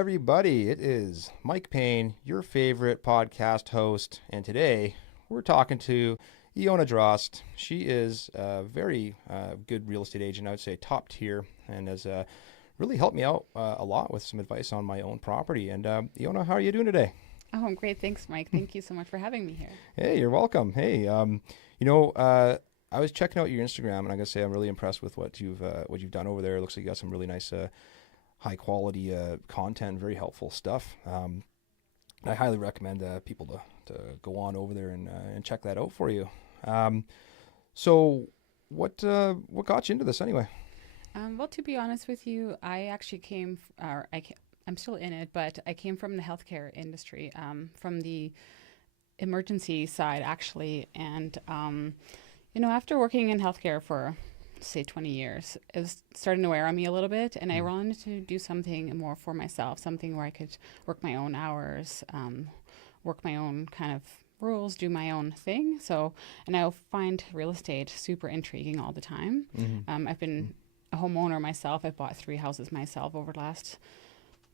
everybody. It is Mike Payne, your favorite podcast host. And today we're talking to Ilona Drost. She is a very good real estate agent, I would say top tier, and has really helped me out a lot with some advice on my own property. And Ilona, how are you doing today? Oh, I'm great. Thanks, Mike. Thank you so much for having me here. Hey, you're welcome. Hey, I was checking out your Instagram, and I'm gonna say I'm really impressed with what you've done over there. It looks like you got some really nice, high quality content, very helpful stuff. I highly recommend people to go on over there and check that out for you. So, what got you into this anyway? Well, to be honest with you, I actually I'm still in it, but I came from the healthcare industry, from the emergency side actually, and after working in healthcare for say 20 years, it was starting to wear on me a little bit, and I wanted to do something more for myself, something where I could work my own hours, work my own kind of rules, do my own thing. So, and I find real estate super intriguing all the time. I've been a homeowner myself. I've bought 3 houses myself over the last,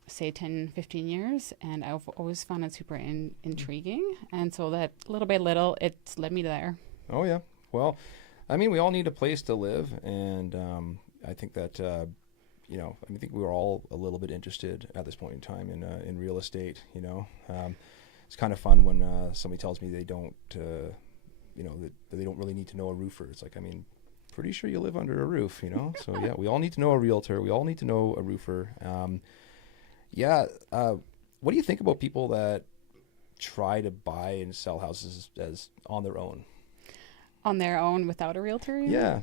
say, 10, 15 years, and I've always found it super intriguing. And so that little by little, it's led me there. Oh, yeah. Well, I mean, we all need a place to live, and I think that, I think we were all a little bit interested at this point in time in real estate, It's kind of fun when somebody tells me they don't, that they don't really need to know a roofer. It's like, I mean, pretty sure you live under a roof, So, yeah, we all need to know a realtor. We all need to know a roofer. What do you think about people that try to buy and sell houses as on their own? On their own without a realtor? Yeah.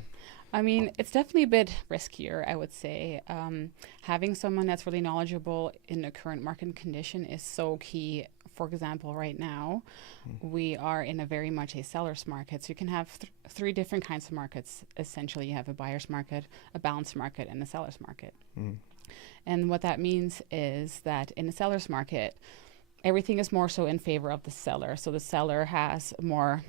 I mean, it's definitely a bit riskier, I would say. Having someone that's really knowledgeable in the current market condition is so key. For example, right now, we are in a very much a seller's market. So you can have 3 different kinds of markets. Essentially, you have a buyer's market, a balanced market, and a seller's market. And what that means is that in the seller's market, everything is more so in favor of the seller. So the seller has more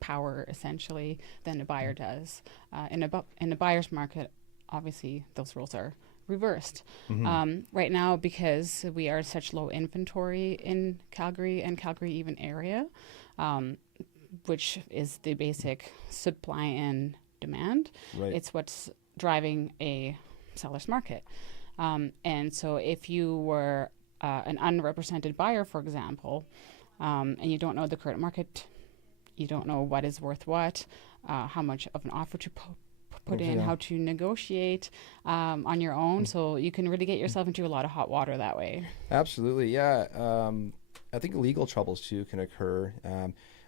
power essentially than the buyer does. In a buyer's market, obviously those rules are reversed. Right now, because we are such low inventory in Calgary and Calgary even area, which is the basic supply and demand, it's what's driving a seller's market. And so if you were an unrepresented buyer, for example, and you don't know the current market, you don't know what is worth what, how much of an offer to put in, how to negotiate on your own. So you can really get yourself into a lot of hot water that way. Absolutely, yeah. I think legal troubles too can occur.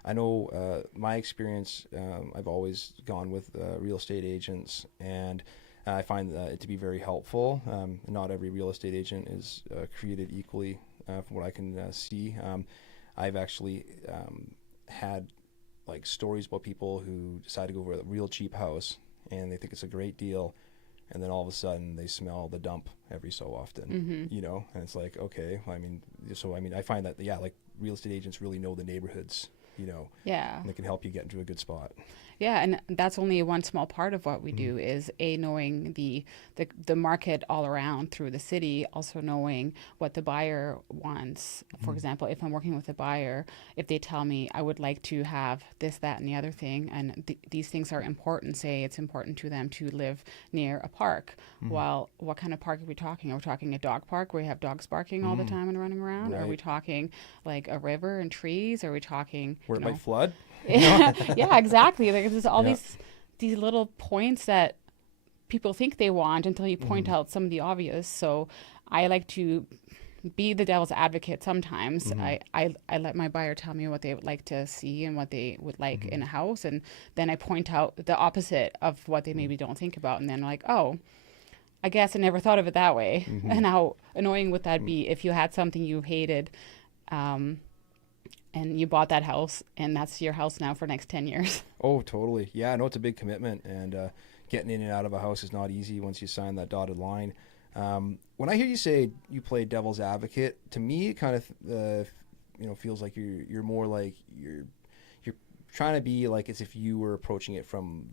I know my experience, I've always gone with real estate agents, and I find it to be very helpful. Not every real estate agent is created equally, from what I can see. I've actually had like stories about people who decide to go for a real cheap house and they think it's a great deal, and then all of a sudden they smell the dump every so often, and it's like, okay, I find that, like real estate agents really know the neighborhoods, and they can help you get into a good spot. Yeah, and that's only one small part of what we do is knowing the market all around through the city, also knowing what the buyer wants. For example, if I'm working with a buyer, if they tell me I would like to have this, that, and the other thing, and these things are important, say it's important to them to live near a park. Well, what kind of park are we talking? Are we talking a dog park where you have dogs barking all the time and running around? Right. Are we talking like a river and trees? Are we talking where it might flood? Yeah, exactly. Like there's all these little points that people think they want until you point out some of the obvious. So I like to be the devil's advocate sometimes. I let my buyer tell me what they would like to see and what they would like in a house, and then I point out the opposite of what they maybe don't think about, and then like, oh, I guess I never thought of it that way. And how annoying would that be if you had something you hated, and you bought that house, and that's your house now for the next 10 years. Oh, totally. Yeah, I know it's a big commitment, and getting in and out of a house is not easy once you sign that dotted line. When I hear you say you play devil's advocate, to me it kind of feels like you're more like you're trying to be like as if you were approaching it from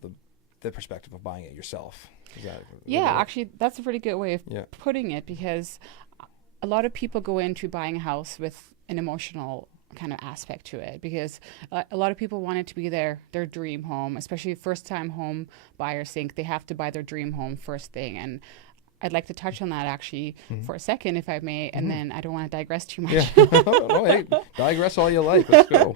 the perspective of buying it yourself. Is that actually, that's a pretty good way of putting it, because a lot of people go into buying a house with an emotional kind of aspect to it, because a lot of people want it to be their dream home, especially first time home buyers think they have to buy their dream home first thing. And I'd like to touch on that actually for a second, if I may, and then I don't want to digress too much. Yeah. No, hey, digress all you like. Let's go.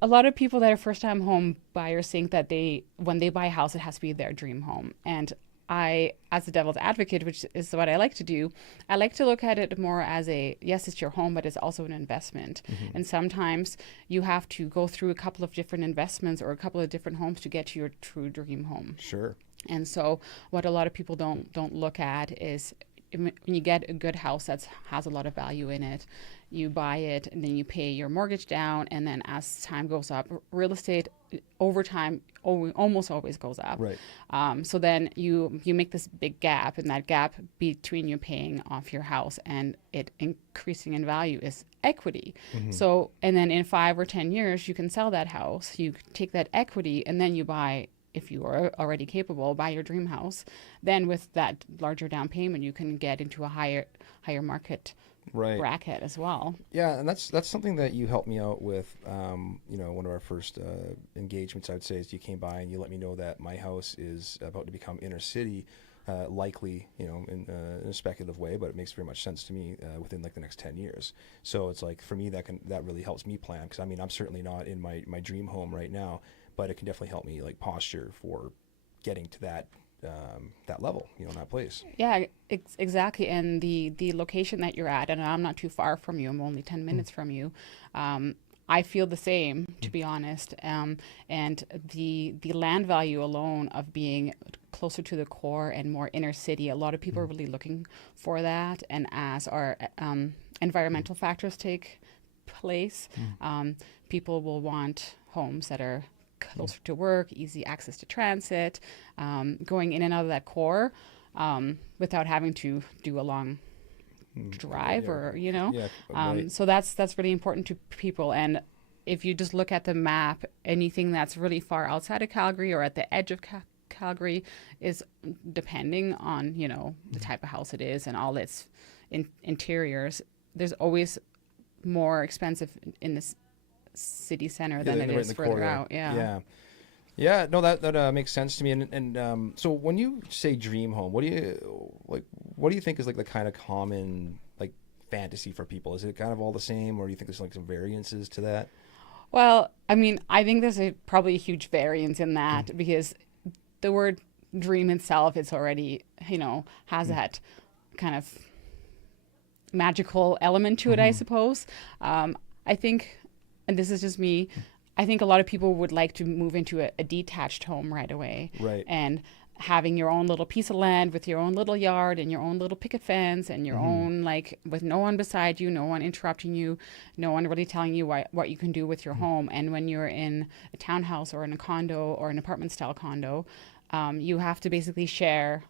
A lot of people that are first time home buyers think that when they buy a house, it has to be their dream home. And I, as a devil's advocate, which is what I like to do, I like to look at it more as yes, it's your home, but it's also an investment. And sometimes you have to go through a couple of different investments or a couple of different homes to get to your true dream home. Sure. And so what a lot of people don't look at is when you get a good house that has a lot of value in it, you buy it and then you pay your mortgage down, and then as time goes up, real estate over time almost always goes up. Right. So then you make this big gap, and that gap between you paying off your house and it increasing in value is equity. So, and then in 5 or 10 years, you can sell that house, you take that equity, and then you buy, if you are already capable, buy your dream house. Then with that larger down payment, you can get into a higher market bracket as well. Yeah, and that's something that you helped me out with. One of our first engagements, I would say, is you came by and you let me know that my house is about to become inner city, likely, in a speculative way, but it makes very much sense to me within like the next 10 years. So it's like, for me, that really helps me plan, because I mean, I'm certainly not in my dream home right now, but it can definitely help me like posture for getting to that level, in that place. Yeah, exactly. And the location that you're at, and I'm not too far from you, I'm only 10 minutes from you. I feel the same, to be honest. And the land value alone of being closer to the core and more inner city, a lot of people are really looking for that. And as our environmental factors take place, people will want homes that are closer to work, easy access to transit, going in and out of that core without having to do a long drive Right. So that's really important to people. And if you just look at the map, anything that's really far outside of Calgary or at the edge of Calgary is, depending on the type of house it is and all its interiors, there's always more expensive in this city center than it is further out. Yeah. No, that makes sense to me. And so when you say dream home, what do you think is like the kind of common like fantasy for people? Is it kind of all the same, or do you think there's like some variances to that? Well, I mean, I think there's probably a huge variance in that, because the word dream itself, it's already, has that kind of magical element to it, I suppose. I think, and this is just me, I think a lot of people would like to move into a detached home right away. Right. And having your own little piece of land with your own little yard and your own little picket fence and your own, like, with no one beside you, no one interrupting you, no one really telling you what you can do with your home. And when you're in a townhouse or in a condo or an apartment style condo, you have to basically share,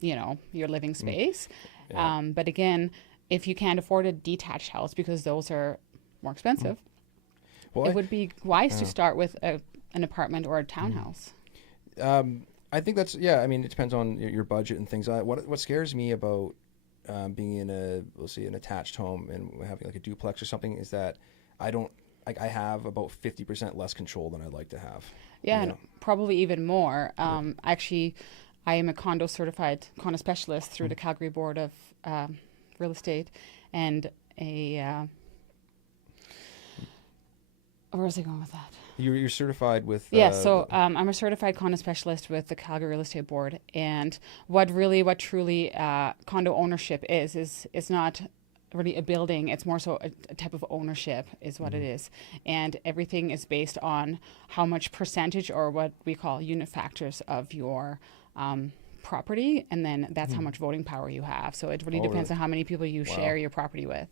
your living space. But again, if you can't afford a detached house, because those are more expensive, it would be wise to start with an apartment or a townhouse. I think that's, I mean, it depends on your budget and things. What scares me about being in an attached home and having like a duplex or something is that I have about 50% less control than I'd like to have. Yeah, and probably even more. Actually, I am a condo specialist through the Calgary Board of Real Estate, and where was I going with that? You're certified with... I'm a certified condo specialist with the Calgary Real Estate Board. And what truly condo ownership is not really a building. It's more so a type of ownership is what it is. And everything is based on how much percentage, or what we call unit factors, of your property. And then that's how much voting power you have. So it really depends on how many people you share your property with.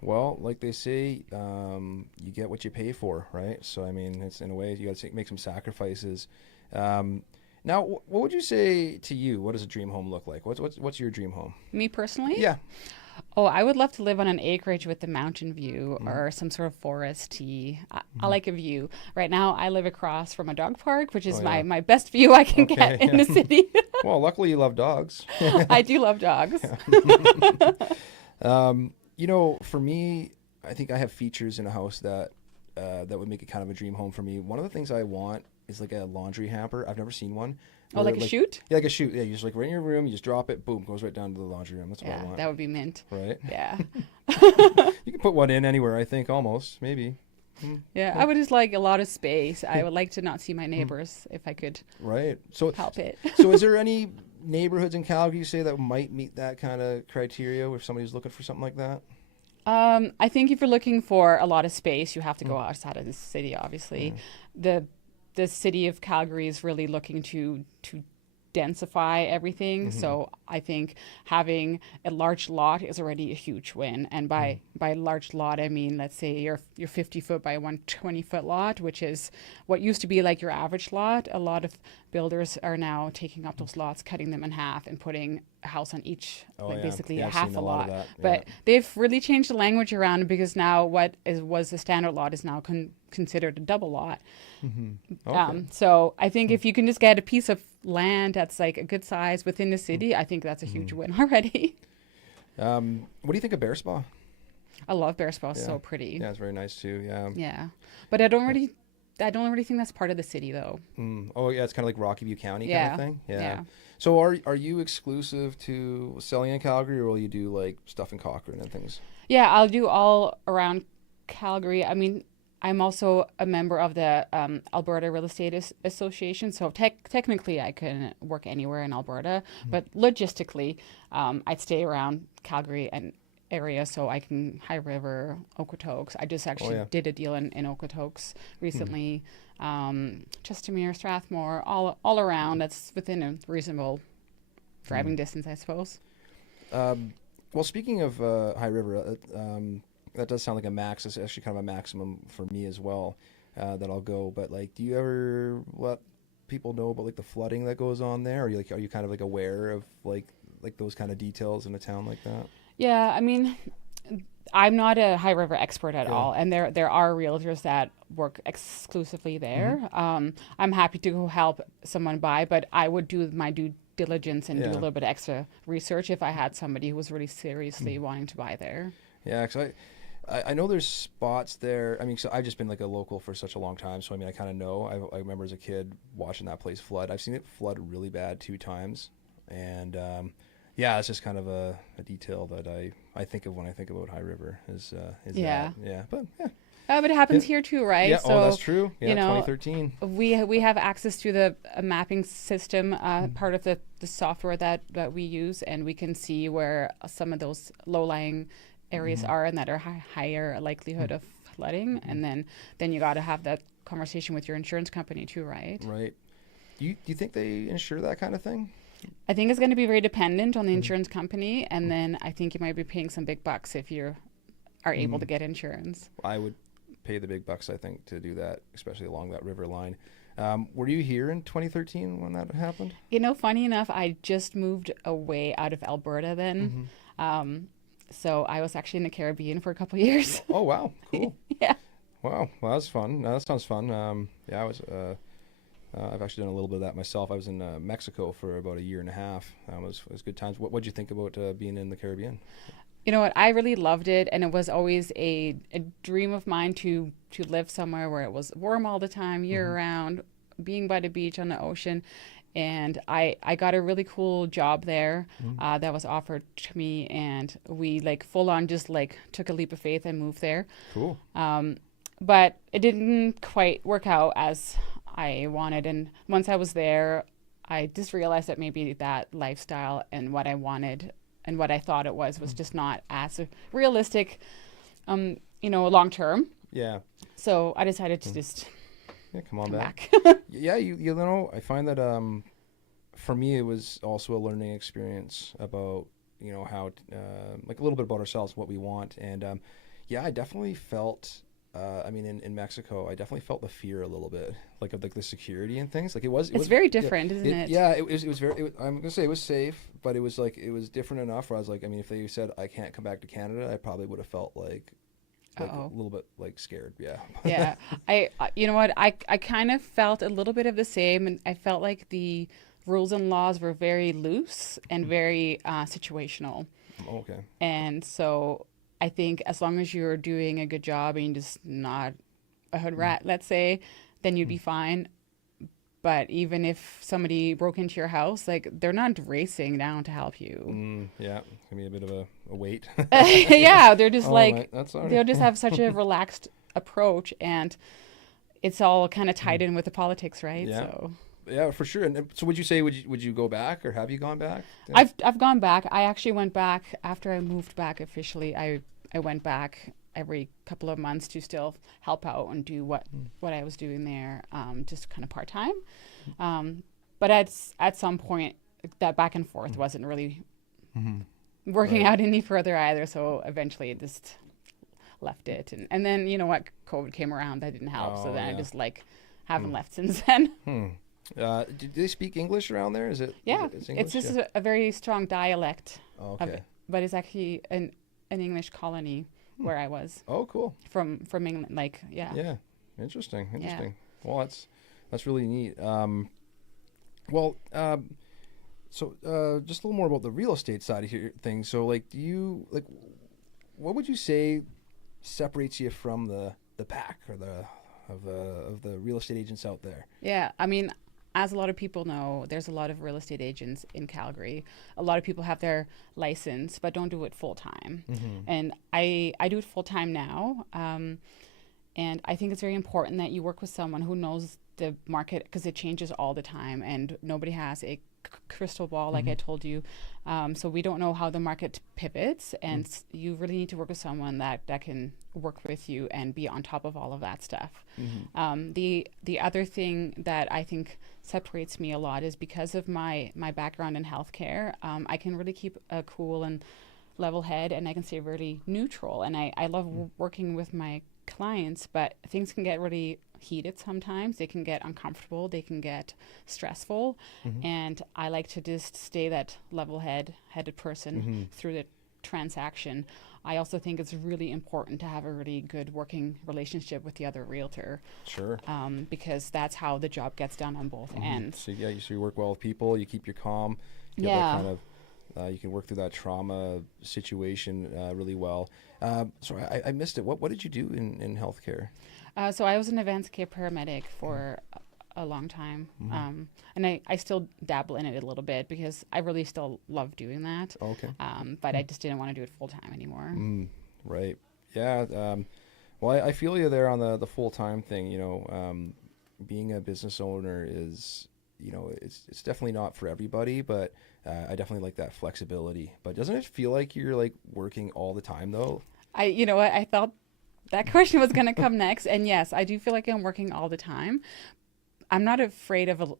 Well, like they say, you get what you pay for, right? So, I mean, it's, in a way, you got to make some sacrifices. Now, what would you say to you? What does a dream home look like? What's your dream home? Me personally? Yeah. Oh, I would love to live on an acreage with the mountain view Mm. or some sort of foresty. I Hmm. like a view. Right now, I live across from a dog park, which Oh is yeah. my best view I can get Okay. in Yeah. the city. Well, luckily you love dogs. I do love dogs. For me, I think I have features in a house that would make it kind of a dream home for me. One of the things I want is like a laundry hamper. I've never seen one. Oh, Where like a chute? yeah, like a chute. Yeah, you just like right in your room, you just drop it, boom, goes right down to the laundry room. That's what I Yeah, want. that would be mint. Right? Yeah. You can put one in anywhere, I think, almost, maybe. Mm, Yeah, yeah. I would just like a lot of space. I would like to not see my neighbors if I could Right. So, help it. so is there any neighborhoods in Calgary you say that might meet that kind of criteria if somebody's looking for something like that? I think if you're looking for a lot of space, you have to Mm. go outside of the city, obviously. Yeah. The the city of Calgary is really looking to densify everything. Hmm. So I think having a large lot is already a huge win. And Mm. by large lot, I mean, let's say your 50-foot by 120-foot lot, which is what used to be like your average lot. A lot of builders are now taking up those lots, cutting them in half, and putting a house on each, Oh like yeah. basically Yeah, a I've half seen a a lot of lot. that. Yeah. But they've really changed the language around because now was the standard lot is now considered a double lot. Hmm. Okay. So I think if you can just get a piece of land that's like a good size within the city, I think that's a huge Mhm. win already. What do you think of Bear Spa? I love Bear Spa, it's Yeah. so pretty. Yeah, it's very nice too. Yeah. Yeah, but I don't really think that's part of the city though. Mm. Oh yeah, it's kind of like Rocky View County kind Yeah, of thing. Yeah. yeah. So are you exclusive to selling in Calgary, or will you do like stuff in Cochrane and things? Yeah, I'll do all around Calgary. I mean, I'm also a member of the Alberta Real Estate Association, so technically I can work anywhere in Alberta, but logistically, I'd stay around Calgary and area so I can High River, Okotoks. I just Oh actually yeah. did a deal in Okotoks Mhm. recently. Chestermere, Strathmore, all around. That's within a reasonable driving Mhm. distance, I suppose. Well, speaking of High River, that does sound like a max. It's actually kind of a maximum for me as well that I'll go. But like, do you ever let people know about like the flooding that goes on there? Are you kind of like aware of like those kind of details in a town like that? Yeah, I mean, I'm not a High River expert at Yeah. all, and there are realtors that work exclusively Hmm. there. I'm happy to go help someone buy, but I would do my due diligence and do a Yeah. little bit extra research if I had somebody who was really seriously Mm. wanting to buy there. Yeah, 'cause I know there's spots there. I mean, so I've just been like a local for such a long time, so I mean, I kind of know. I remember as a kid watching that place flood. I've seen it flood really bad 2 times, and yeah, it's just kind of a detail that I think of when I think about High River is Yeah. that. Yeah, but yeah, But it happens yeah, here too, right? yeah. Oh, So that's true. Yeah, you know, 2013. we have access to the mapping system, Mhm. part of the software that we use, and we can see where some of those low-lying areas Mhm. are and that are higher likelihood of flooding. And then you got to have that conversation with your insurance company too, right? Right. Do you think they insure that kind of thing? I think it's going to be very dependent on the Mhm. insurance company, and then I think you might be paying some big bucks if you are able to Mhm. get insurance. I would pay the big bucks, I think, to do that, especially along that river line. Were you here in 2013 when that happened? You know, funny enough, I just moved away out of Alberta then. Hmm. So I was actually in the Caribbean for a couple of years. Oh wow, cool. Yeah. Wow, well that's fun. That sounds fun. Yeah, I've actually done a little bit of that myself. I was in Mexico for about a year and a half. It was good times. What'd you think about being in the Caribbean? You know what? I really loved it, and it was always a dream of mine to live somewhere where it was warm all the time, year Hmm. round, being by the beach on the ocean. And I got a really cool job there Hmm. that was offered to me, and we like full on just like took a leap of faith and moved there. Cool. But it didn't quite work out as I wanted. And once I was there, I just realized that maybe that lifestyle and what I wanted and what I thought it was just not as realistic, long term. Yeah. So I decided to Mm. just Yeah. Come on come back. back. Yeah. You know, I find that for me it was also a learning experience about how like a little bit about ourselves, what we want, and yeah, I definitely felt I mean, in Mexico, I definitely felt the fear a little bit, like of like the security and things. Like it was, It's very different, isn't it? Yeah, it was very. I'm gonna say it was safe, but it was like it was different enough where I was like, I mean, if they said I can't come back to Canada, I probably would have felt like a Uh-oh. little bit like scared. Yeah. Yeah. You know what? I kind of felt a little bit of the same, and I felt like the rules and laws were very loose and very situational. Okay. And so I think as long as you're doing a good job and you're just not a hood rat, let's say, then you'd be fine. But even if somebody broke into your house, like they're not racing down to help you. Yeah, it's gonna be a bit of a wait. Yeah, they're just Oh, like, that's all they'll right. just have such a relaxed approach, and it's all kind of tied in with the politics, right? Yeah. So Yeah, for sure. And so, would you say would you go back, or have you gone back? Yeah. I've gone back. I actually went back after I moved back officially. I went back every couple of months to still help out and do what I was doing there, just kind of part time. But at some point, that back and forth wasn't really working Right. out any further either. So eventually, I just left it. And then you know what, COVID came around. That didn't help. So Oh, then I yeah. just like haven't left since then. Do they speak English around there? Yeah, It's it's English? just Yeah. a very strong dialect Oh, of okay. it, but it's actually an English colony where I was Oh, cool. from England. Like, yeah, Yeah. Interesting. Well, that's really neat. Well, so just a little more about the real estate side of your thing. So, like, do you like what would you say separates you from the pack or the real estate agents out there? yeah. I mean, as a lot of people know, there's a lot of real estate agents in Calgary. A lot of people have their license but don't do it full time, and I do it full time now. And I think it's very important that you work with someone who knows the market because it changes all the time and nobody has a crystal ball, like I told you. So we don't know how the market pivots, and you really need to work with someone that can work with you and be on top of all of that stuff. The other thing that I think separates me a lot is because of my background in healthcare, I can really keep a cool and level head, and I can stay really neutral. And I love working with my clients, but things can get really heated sometimes. They can get uncomfortable, they can get stressful, and I like to just stay that headed person through the transaction. I also think it's really important to have a really good working relationship with the other realtor, Sure. because that's how the job gets done on both ends. So yeah, so you work well with people. You keep your calm. You have that kind of. You can work through that trauma situation really well. Sorry, I missed it. What did you do in healthcare? So I was an advanced care paramedic for a long time, and I still dabble in it a little bit because I really still love doing that. Okay. But I just didn't want to do it full time anymore. Right. Yeah. Well, I feel you there on the full time thing. You know, being a business owner is, you know, it's definitely not for everybody, but I definitely like that flexibility. But doesn't it feel like you're like working all the time though? You know what, I thought that question was going to come next, and yes, I do feel like I'm working all the time. I'm not afraid of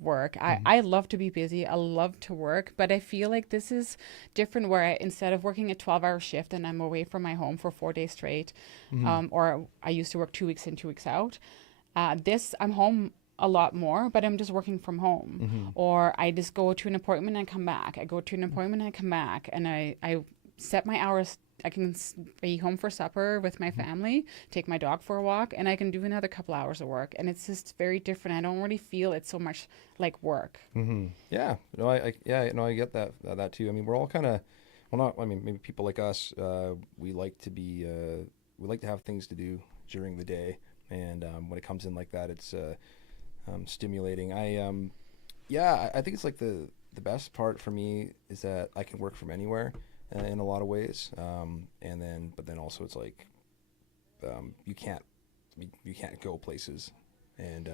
work. I love to be busy. I love to work, but I feel like this is different where instead of working a 12-hour shift and I'm away from my home for 4 days straight, or I used to work 2 weeks in, 2 weeks out. I'm home a lot more, but I'm just working from home. Or I just go to an appointment and come back. I go to an appointment and I come back, and I set my hours. I can be home for supper with my family, take my dog for a walk, and I can do another couple hours of work. And it's just very different. I don't really feel it so much like work. Yeah. No, I get that too. I mean, we're all kind of, well, not. I mean, maybe people like us, we like to be, we like to have things to do during the day, and when it comes in like that, it's stimulating. I think it's like the best part for me is that I can work from anywhere in a lot of ways, but then also it's like you can't go places and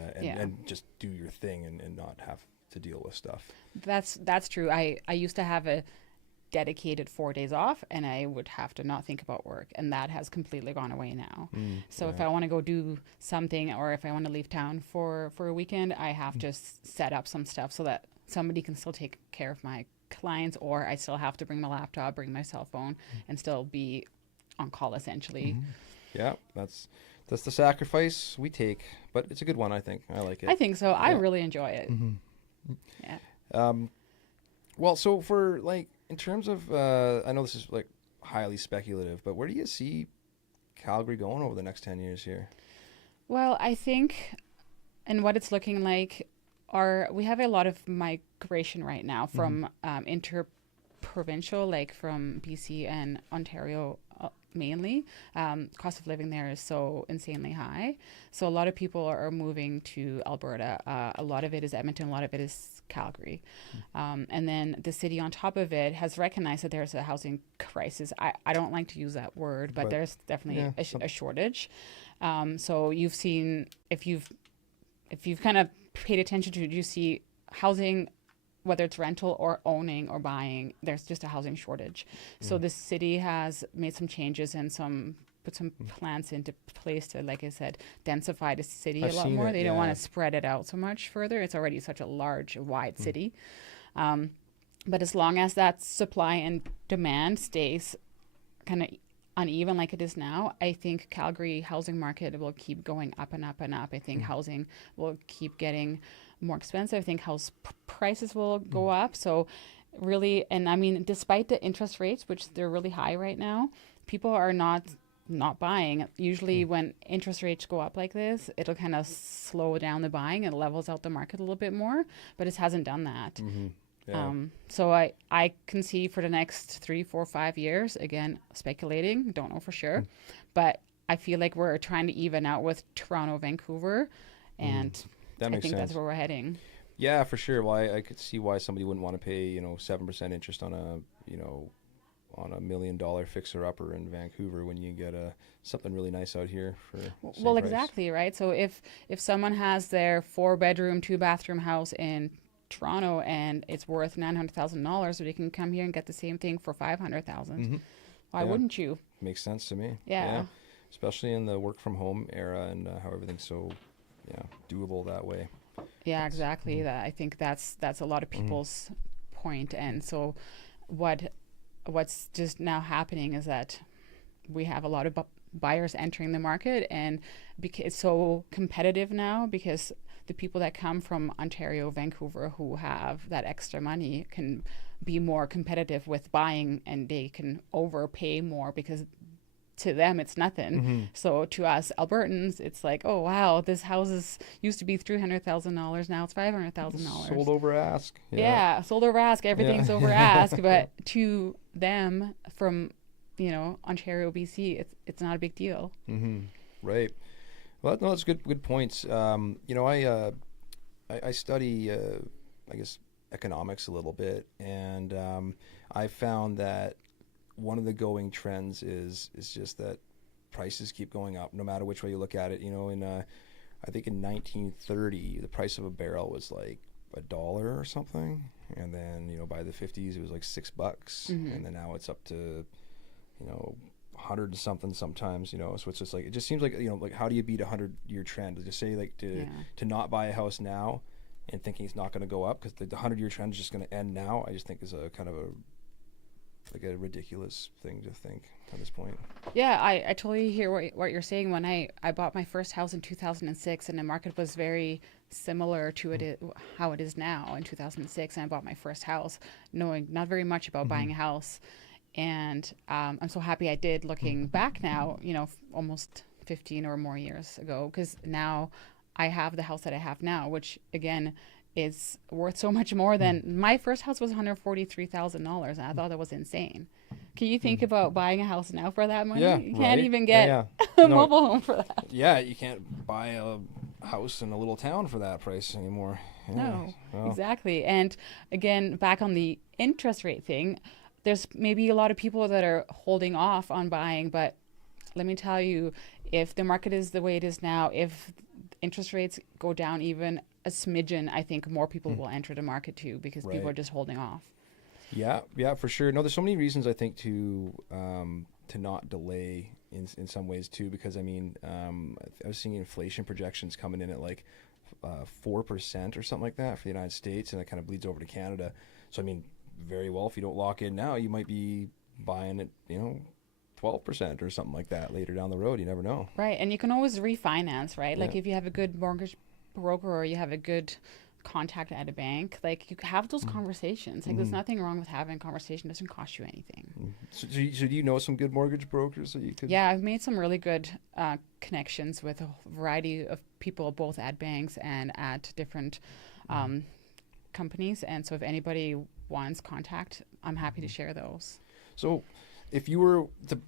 just do your thing and not have to deal with stuff. That's true. I used to have a dedicated 4 days off, and I would have to not think about work, and that has completely gone away now. So if I want to go do something, or if I want to leave town for a weekend, I have to set up some stuff so that somebody can still take care of my clients, or I still have to bring my laptop, bring my cell phone, and still be on call essentially. Yeah, that's That's the sacrifice we take, but it's a good one. I think I like I it. think so. I Yeah. really enjoy it. Hmm. Yeah. Well, so for like in terms of, I know this is like highly speculative, but where do you see Calgary going over the next 10 years here? Well, I think, and what it's looking like, are we have a lot of migration right now Hmm. from interprovincial, like from BC and Ontario mainly. Cost of living there is so insanely high. So a lot of people are moving to Alberta. A lot of it is Edmonton, a lot of it is Calgary. And then the city on top of it has recognized that there's a housing crisis. I don't like to use that word, but But there's definitely yeah, a shortage. So you've seen, if you've kind of paid attention to it, you see housing, whether it's rental or owning or buying, there's just a housing shortage. So mm, the city has made some changes and put some plans into place to, like I said, densify the city a I've lot seen more. it. They don't want Yeah. to spread it out so much further. It's already such a large, wide Mm. city. Um, but as long as that supply and demand stays kind of uneven like it is now, I think Calgary housing market will keep going up and up and up. I think Mm. housing will keep getting more expensive. I think prices will Mm. go up. So really, and I mean, despite the interest rates, which they're really high right now, people are not buying. Usually Mm. when interest rates go up like this, it'll kind of slow down the buying and levels out the market a little bit more, but it hasn't done that. Hmm. Yeah. So I can see for the next 3, 4, 5 years, again, speculating, don't know for sure, but I feel like we're trying to even out with Toronto, Vancouver, Hmm. and That I makes think that's sense. where we're heading. Yeah, for sure. Well, I could see why somebody wouldn't want to pay, 7% interest on on $1 million fixer upper in Vancouver when you get something really nice out here for same Well, price. exactly, right? So if someone has their 4 bedroom, 2 bathroom house in Toronto and it's worth $900,000, they can come here and get the same thing for 500,000. Hmm. Why Yeah, wouldn't you? makes sense to me. Yeah, Yeah. especially in the work from home era and how everything's so, yeah, doable that way. Yeah, It's, exactly. That I think that's a lot of hmm. people's point. And so what's just now happening is that we have a lot of buyers entering the market, and because it's so competitive now, because the people that come from Ontario, Vancouver, who have that extra money can be more competitive with buying, and they can overpay more because to them it's nothing. Hmm. So to us Albertans, it's like, oh wow, this house used to be $300,000, now it's $500,000. Sold over ask. Yeah. Yeah, sold over ask, everything's over Yeah. ask, but to them from Ontario, BC, it's not a big deal. Hmm. Right. Well, no, that's good points. I study, I guess, economics a little bit, and I found that one of the going trends is just that prices keep going up no matter which way you look at it. In I think in 1930 the price of a barrel was like $1 or something, and then by the 50s it was like $6, Hmm. and then now it's up to 100 something sometimes. So it's just like, it just seems like, like, how do you beat a 100-year trend? Just say, like, to Yeah. to not buy a house now and thinking it's not going to go up because the 100-year trend is just going to end now. I just think is a kind of a ridiculous thing to think at this point. Yeah, I totally hear what you're saying. When I bought my first house in 2006, and the market was very similar to how it is now in 2006, and I bought my first house knowing not very much about Mm-hmm. buying a house. And I'm so happy I did, looking back now, almost 15 or more years ago, because now I have the house that I have now, which again is worth so much more than my first house was $143,000. And I thought that was insane. Can you think about buying a house now for that Yeah, money? You can't right. even Yeah, get yeah. a No, mobile home for that. yeah, you can't buy a house in a little town for that price anymore. Yeah. No, Well, exactly. And again, back on the interest rate thing, there's maybe a lot of people that are holding off on buying, but let me tell you, if the market is the way it is now, if interest rates go down even a smidgen, I think more people will enter the market too, because people are right. just holding off. Yeah, yeah, for sure. No, there's so many reasons I think to not delay in some ways too, because I mean, I was seeing inflation projections coming in at like 4% or something like that for the United States, and it kind of bleeds over to Canada. So I mean, very well, if you don't lock in now, you might be buying it, 12% or something like that later down the road. You never know. Right. And you can always refinance, right? Like Yeah. if you have a good mortgage broker or you have a good contact at a bank, like you have those conversations. Like there's nothing wrong with having a conversation. It doesn't cost you anything. So do you know some good mortgage brokers that you could? Yeah, I've made some really good connections with a variety of people, both at banks and at different companies. And so if anybody wants contact, I'm happy to share those. So if you were to,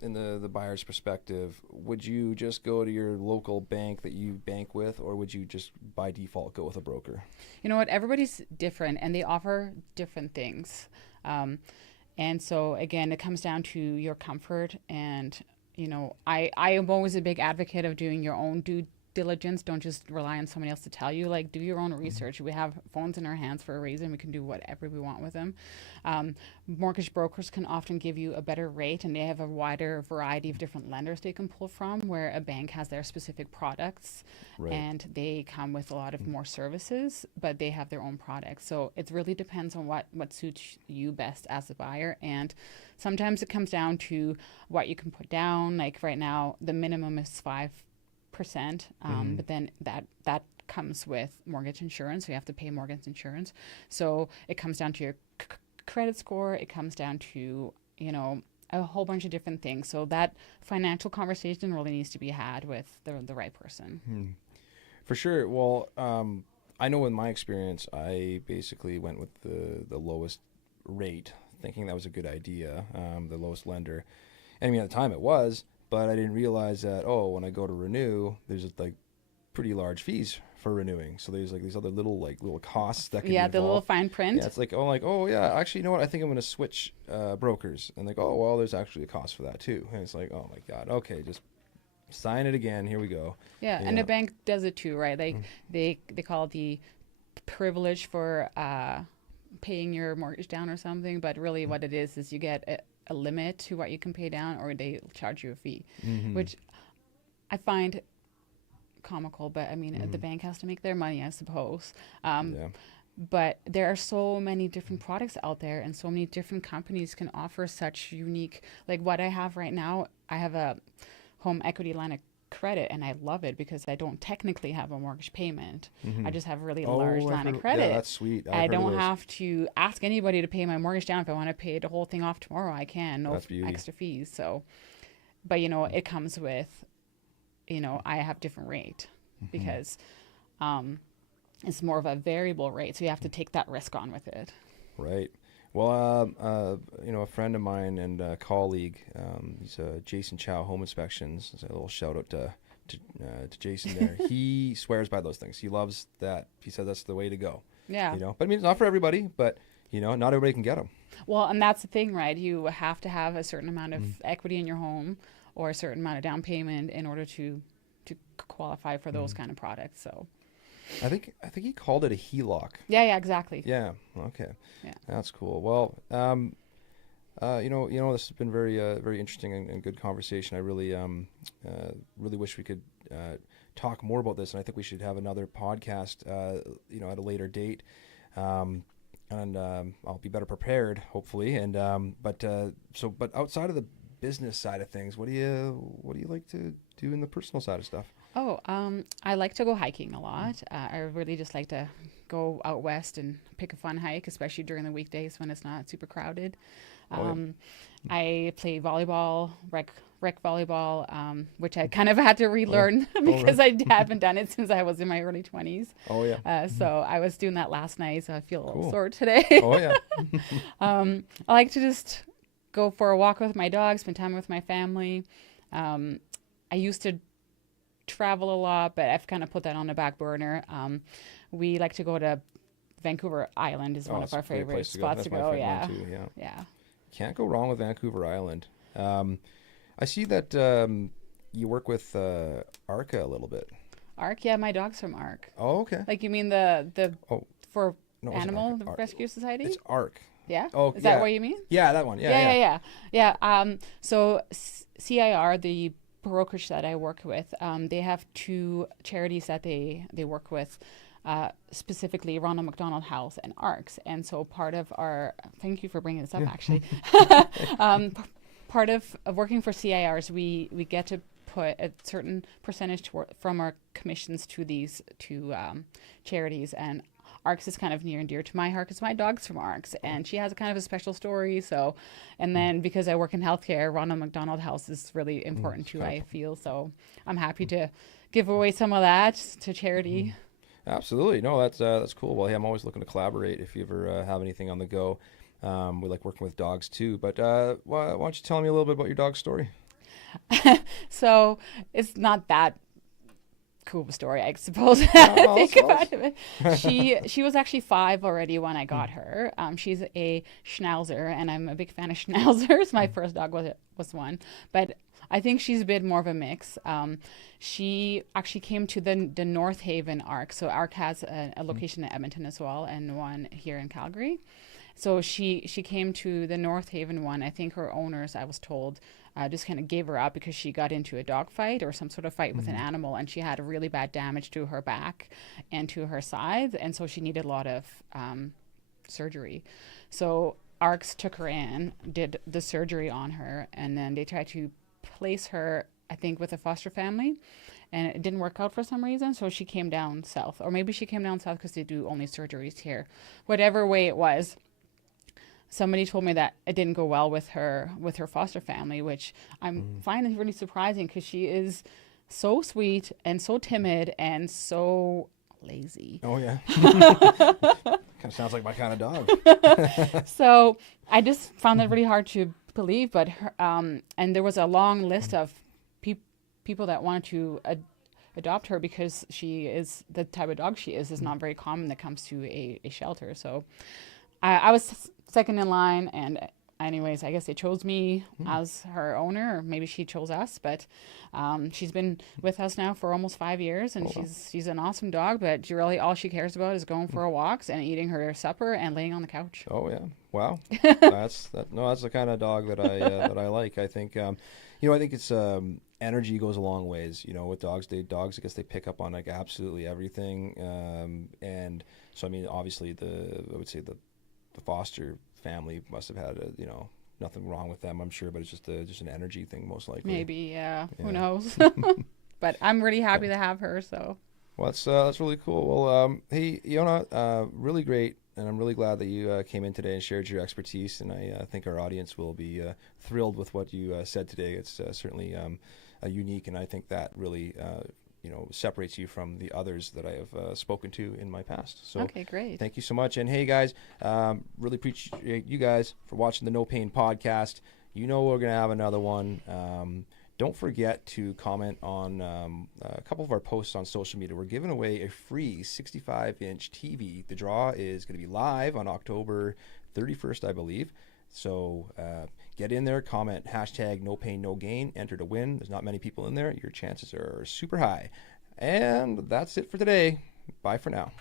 in the buyer's perspective, would you just go to your local bank that you bank with, or would you just by default go with a broker? You know what? Everybody's different and they offer different things. And so again, it comes down to your comfort. And, you know, I am always a big advocate of doing your own due diligence. Don't just rely on somebody else to tell you. Like, do your own research. We have phones in our hands for a reason. We can do whatever we want with them. Mortgage brokers can often give you a better rate, and they have a wider variety of different lenders they can pull from, where a bank has their specific products, Right. and they come with a lot of more services, but they have their own products. So it really depends on what suits you best as a buyer. And sometimes it comes down to what you can put down. Like right now, the minimum is 5%, but then that comes with mortgage insurance, so you have to pay mortgage insurance. So it comes down to your credit score. It comes down to, you know, a whole bunch of different things. So that financial conversation really needs to be had with the right person. For sure. Well, I know in my experience, I basically went with the lowest rate, thinking that was a good idea, the lowest lender. And I mean, at the time it was, but I didn't realize that, oh, when I go to renew, there's like pretty large fees for renewing. So there's like these other little costs that can be Yeah, involved. the little fine print. Yeah, it's like, oh yeah, actually, you know what? I think I'm going to switch brokers. And like, oh, well, there's actually a cost for that too. And it's like, oh my God, okay, just sign it again. Here we go. Yeah, You and know. the bank does it too, right? Like they call it the privilege for paying your mortgage down or something, but really what it is you get a limit to what you can pay down, or they charge you a fee, which I find comical. But I mean, the bank has to make their money, I suppose. Yeah. But there are so many different products out there, and so many different companies can offer such unique, like what I have right now. I have a home equity line of credit, and I love it because I don't technically have a mortgage payment. I just have a really large I've line heard of credit. Yeah, that's sweet. I I've heard of don't those. have to ask anybody to pay my mortgage down. If I want to pay the whole thing off tomorrow, I can. No That's beauty. extra fees. So, but you know, it comes with, you know, I have different rate because it's more of a variable rate. So you have to take that risk on with it. Right. Well, you know, a friend of mine and a colleague, he's Jason Chow Home Inspections. So a little shout out to Jason there. He swears by those things. He loves that. He said that's the way to go. Yeah. You know, but I mean, it's not for everybody. But you know, not everybody can get them. Well, and that's the thing, right? You have to have a certain amount of equity in your home or a certain amount of down payment in order to qualify for those kind of products. So I think he called it a HELOC. yeah, exactly. Yeah. Okay. Yeah. That's cool. Well, you know, this has been very interesting and good conversation. I really wish we could talk more about this, and I think we should have another podcast, you know, at a later date. And I'll be better prepared, hopefully. And but outside of the business side of things, what do you like to do in the personal side of stuff? Oh, I like to go hiking a lot. I really just like to go out west and pick a fun hike, especially during the weekdays when it's not super crowded. I play volleyball, rec volleyball, which I kind of had to relearn because I haven't done it since I was in my early 20s. Oh yeah. So I was doing that last night, so I feel a little Cool. sore today. Oh yeah. I like to just go for a walk with my dog, spend time with my family. I used to travel a lot, but I've kind of put that on the back burner. We like to go to Vancouver Island is one it's of our a great favorite place to go. spots That's to my go. favorite Yeah. one too, yeah. Yeah. Can't go wrong with Vancouver Island. I see that you work with ARCA a little bit. Arc, yeah, my dog's from Arc. Oh, okay. Like you mean the Oh, for no, it wasn't Animal ARC. ARC. Rescue Society? It's ARC. Yeah. Oh, Is yeah. that what you mean? Yeah, that one. Yeah. So CIR, the brokerage that I work with, they have two charities that they work with, specifically Ronald McDonald House and ARCS. And so part of our, thank you for bringing this up actually. part of working for CIRs, we get to put a certain percentage from our commissions to these charities, and ARCS is kind of near and dear to my heart because my dog's from ARCS and she has a kind of a special story. So, and then because I work in healthcare, Ronald McDonald House is really important too, I feel. So I'm happy to give away some of that to charity. Absolutely. No, that's cool. Well, hey, I'm always looking to collaborate if you ever have anything on the go. We like working with dogs too. But why don't you tell me a little bit about your dog's story? So it's not that cool of a story, I suppose. Think about it. She was actually 5 already when I got her. She's a Schnauzer, and I'm a big fan of Schnauzers. My first dog was one, but I think she's a bit more of a mix. She actually came to the North Haven ARC. So ARC has a location in Edmonton as well, and one here in Calgary. So she came to the North Haven one. I think her owners, I was told, just kind of gave her up because she got into a dog fight or some sort of fight with an animal, and she had really bad damage to her back and to her sides, and so she needed a lot of surgery. So ARCS took her in, did the surgery on her, and then they tried to place her, I think, with a foster family, and it didn't work out for some reason, so she came down south. Or maybe she came down south because they do only surgeries here. Whatever way it was, somebody told me that it didn't go well with her foster family, which I'm finding really surprising because she is so sweet and so timid and so lazy. Oh yeah. Kind of sounds like my kind of dog. So I just found that really hard to believe, but her, and there was a long list of people that wanted to adopt her because she is the type of dog she is not very common that comes to a shelter. So I was second in line, and anyways, I guess they chose me as her owner, or maybe she chose us, but she's been with us now for almost 5 years, and she's an awesome dog, but really all she cares about is going for walks and eating her supper and laying on the couch. Oh yeah. Wow. That's the kind of dog that I like. I think I think it's energy goes a long ways, with dogs. I guess they pick up on like absolutely everything. And so I mean obviously I would say the foster family must have had nothing wrong with them, I'm sure, but it's just an energy thing most likely. Maybe, yeah. Who knows? But I'm really happy to have her. So. Well, that's really cool. Well, hey, Ilona, really great, and I'm really glad that you came in today and shared your expertise. And I think our audience will be thrilled with what you said today. It's certainly unique, and I think that really separates you from the others that I have spoken to in my past. So okay, great. Thank you so much. And hey guys, really appreciate you guys for watching the No Pain podcast. We're going to have another one. Don't forget to comment on a couple of our posts on social media. We're giving away a free 65-inch TV. The draw is going to be live on October 31st, I believe. So get in there, comment hashtag no pain, no gain, enter to win. There's not many people in there. Your chances are super high. And that's it for today. Bye for now.